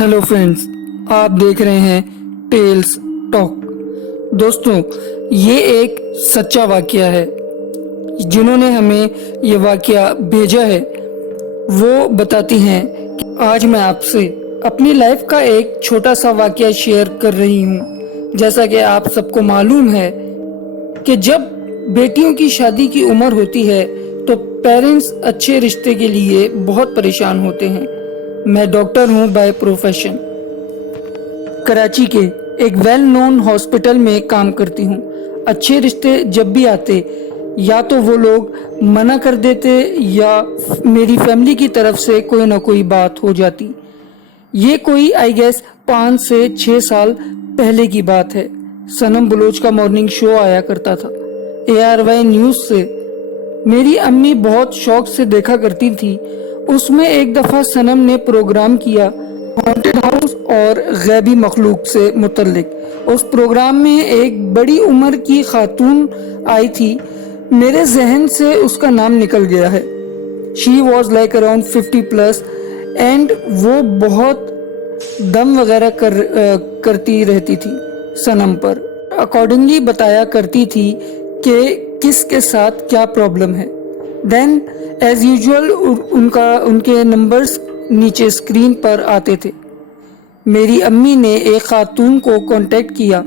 Hello friends, आप देख रहे हैं टेल्स टॉक। दोस्तों, ये एक सच्चा वाकया है। जिन्होंने हमें ये वाकया भेजा है वो बताती हैं कि आज मैं आपसे अपनी लाइफ का एक छोटा सा वाकया शेयर कर रही हूँ। जैसा कि आप सबको मालूम है कि जब बेटियों की शादी की उम्र होती है तो पेरेंट्स अच्छे रिश्ते के लिए बहुत परेशान होते हैं। मैं डॉक्टर हूँ बाय प्रोफेशन। कराची के एक वेल नोन हॉस्पिटल में काम करती हूँ। अच्छे रिश्ते जब भी आते या तो वो लोग मना कर देते या मेरी फैमिली की तरफ से कोई ना कोई बात हो जाती। ये कोई आई गेस 5 से 6 साल पहले की बात है। सनम बलोच का मॉर्निंग शो आया करता था ARY न्यूज़ से। मेरी अम्मी बहुत शौक से देखा करती थी। उसमें एक दफ़ा सनम ने प्रोग्राम किया हॉन्टेड हाउस और गैबी मखलूक से मुतल्लिक। उस प्रोग्राम में एक बड़ी उम्र की खातून आई थी। मेरे जहन से उसका नाम निकल गया है। She was like around 50+ and वो बहुत दम वगैरह करती रहती थी सनम पर। अकॉर्डिंगली बताया करती थी कि किसके साथ क्या प्रॉब्लम है। देन एज यूजुअल उनके नंबर्स नीचे स्क्रीन पर आते थे। मेरी अम्मी ने एक खातून को कांटेक्ट किया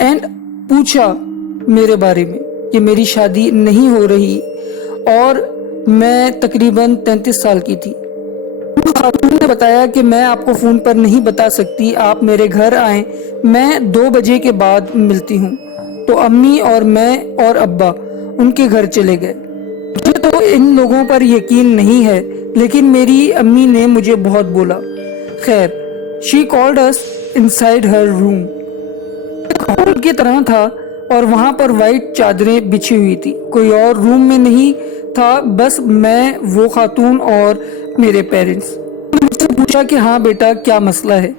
एंड पूछा मेरे बारे में कि मेरी शादी नहीं हो रही और मैं तकरीबन 33 साल की थी। खातून ने बताया कि मैं आपको फ़ोन पर नहीं बता सकती, आप मेरे घर आएं, मैं 2 बजे के बाद मिलती हूँ। तो अम्मी और मैं और अब्बा उनके घर चले गए। मुझे तो इन लोगों पर यकीन नहीं है, लेकिन मेरी अम्मी ने मुझे बहुत बोला। खैर, she called us inside her room. Hall की तरह था और वहाँ पर वाइट चादरें बिछी हुई थी। कोई और रूम में नहीं था, बस मैं, वो खातून और मेरे पेरेंट्स। मुझसे पूछा कि हाँ बेटा, क्या मसला है।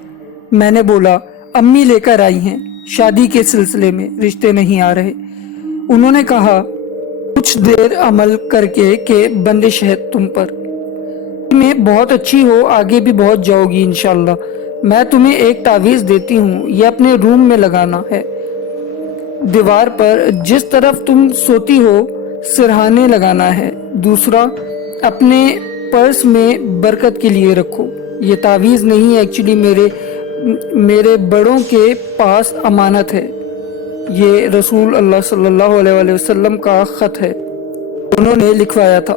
मैंने बोला अम्मी लेकर आई हैं, शादी के सिलसिले में रिश्ते नहीं आ रहे। उन्होंने कहा कुछ देर अमल करके के बंदिश है तुम पर, में बहुत अच्छी हो, आगे भी बहुत जाओगी इंशाल्लाह। मैं तुम्हें एक तावीज़ देती हूँ, ये अपने रूम में लगाना है। दीवार पर जिस तरफ तुम सोती हो सिरहाने लगाना है। दूसरा, अपने पर्स में बरकत के लिए रखो। ये तावीज़ नहीं है, एक्चुअली मेरे बड़ों के पास अमानत है। ये रसूल अल्लाह सल्लल्लाहु अलैहि वसल्लम का ख़त है, उन्होंने लिखवाया था।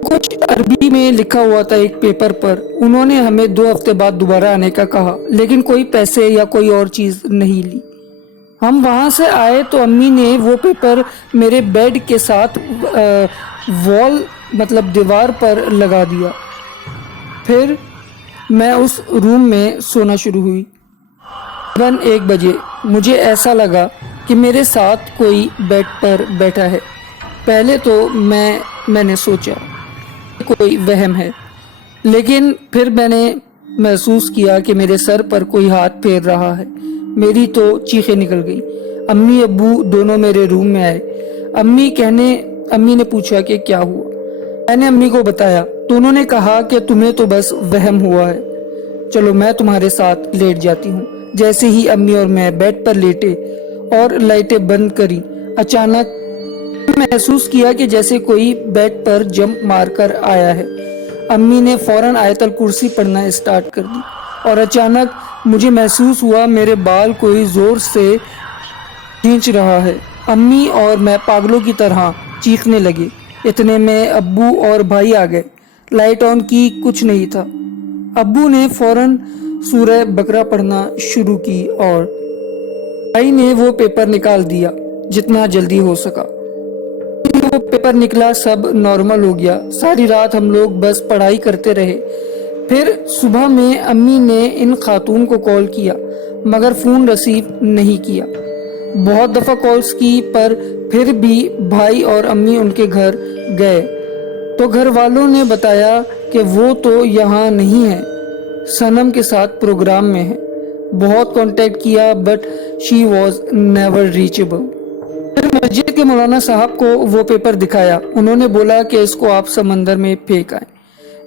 कुछ अरबी में लिखा हुआ था एक पेपर पर। उन्होंने हमें 2 हफ्ते बाद दोबारा आने का कहा, लेकिन कोई पैसे या कोई और चीज़ नहीं ली। हम वहाँ से आए तो अम्मी ने वो पेपर मेरे बेड के साथ वॉल मतलब दीवार पर लगा दिया। फिर मैं उस रूम में सोना शुरू हुई। तकरीबन 1 बजे मुझे ऐसा लगा कि मेरे साथ कोई बेड पर बैठा है। पहले तो मैंने सोचा कोई वहम है, लेकिन फिर मैंने महसूस किया कि मेरे सर पर कोई हाथ फेर रहा है। मेरी तो चीखें निकल गई। अम्मी अब्बू दोनों मेरे रूम में आए। अम्मी ने पूछा कि क्या हुआ। मैंने अम्मी को बताया तो उन्होंने कहा कि तुम्हें तो बस वहम हुआ है, चलो मैं तुम्हारे साथ लेट जाती हूँ। जैसे ही अम्मी और मैं बेड पर लेटे और लाइटें बंद करी, अचानक महसूस किया कि जैसे कोई बेड पर जंप मारकर आया है। अम्मी ने फौरन आयतल कुर्सी पढ़ना स्टार्ट कर दी और अचानक मुझे महसूस हुआ मेरे बाल कोई जोर से खींच रहा है। अम्मी और मैं पागलों की तरह चीखने लगे। इतने में अब्बू और भाई आ गए। लाइट ऑन की, कुछ नहीं था। अब्बू ने फौरन सूरह बकरा पढ़ना शुरू की और भाई ने वो पेपर निकाल दिया जितना जल्दी हो सका। वो पेपर निकला, सब नॉर्मल हो गया। सारी रात हम लोग बस पढ़ाई करते रहे। फिर सुबह में अम्मी ने इन खातून को कॉल किया मगर फ़ोन रिसीव नहीं किया। बहुत दफ़ा कॉल्स की पर फिर भी भाई और अम्मी उनके घर गए तो घर वालों ने बताया कि वो तो यहाँ नहीं है, सनम के साथ प्रोग्राम में है। बहुत कांटेक्ट किया but she was never reachable. फिर मस्जिद के मौलाना साहब को वो पेपर दिखाया। उन्होंने बोला कि इसको आप समंदर में फेंक आए।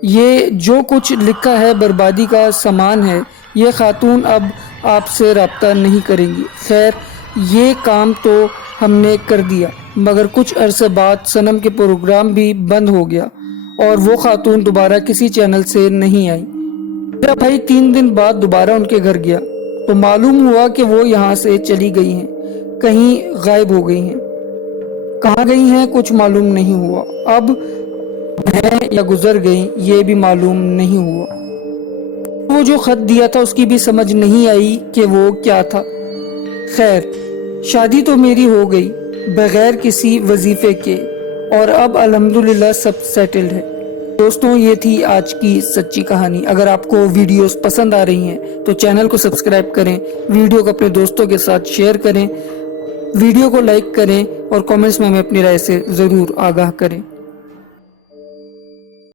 ये जो कुछ लिखा है बर्बादी का सामान है, یہ خاتون اب آپ سے رابطہ نہیں کریں گی۔ خیر یہ کام تو ہم نے کر دیا، مگر کچھ عرصے بعد صنم کے پروگرام بھی بند ہو گیا اور وہ خاتون دوبارہ کسی چینل سے نہیں آئی۔ میرا بھائی 3 دن بعد دوبارہ ان کے گھر گیا تو معلوم ہوا کہ وہ یہاں سے چلی گئی ہیں، کہیں غائب ہو گئی ہیں۔ کہاں گئی ہیں کچھ معلوم نہیں ہوا، اب ہیں یا گزر گئیں یہ بھی معلوم نہیں ہوا۔ وہ جو خط دیا تھا اس کی بھی سمجھ نہیں آئی کہ وہ کیا تھا۔ خیر شادی تو میری ہو گئی بغیر کسی وظیفے کے، اور اب الحمدللہ سب سیٹلڈ ہے۔ دوستوں یہ تھی آج کی سچی کہانی۔ اگر آپ کو ویڈیوز پسند آ رہی ہیں تو چینل کو سبسکرائب کریں، ویڈیو کو اپنے دوستوں کے ساتھ شیئر کریں، ویڈیو کو لائک کریں اور کامنٹس میں ہمیں اپنی رائے سے ضرور آگاہ کریں۔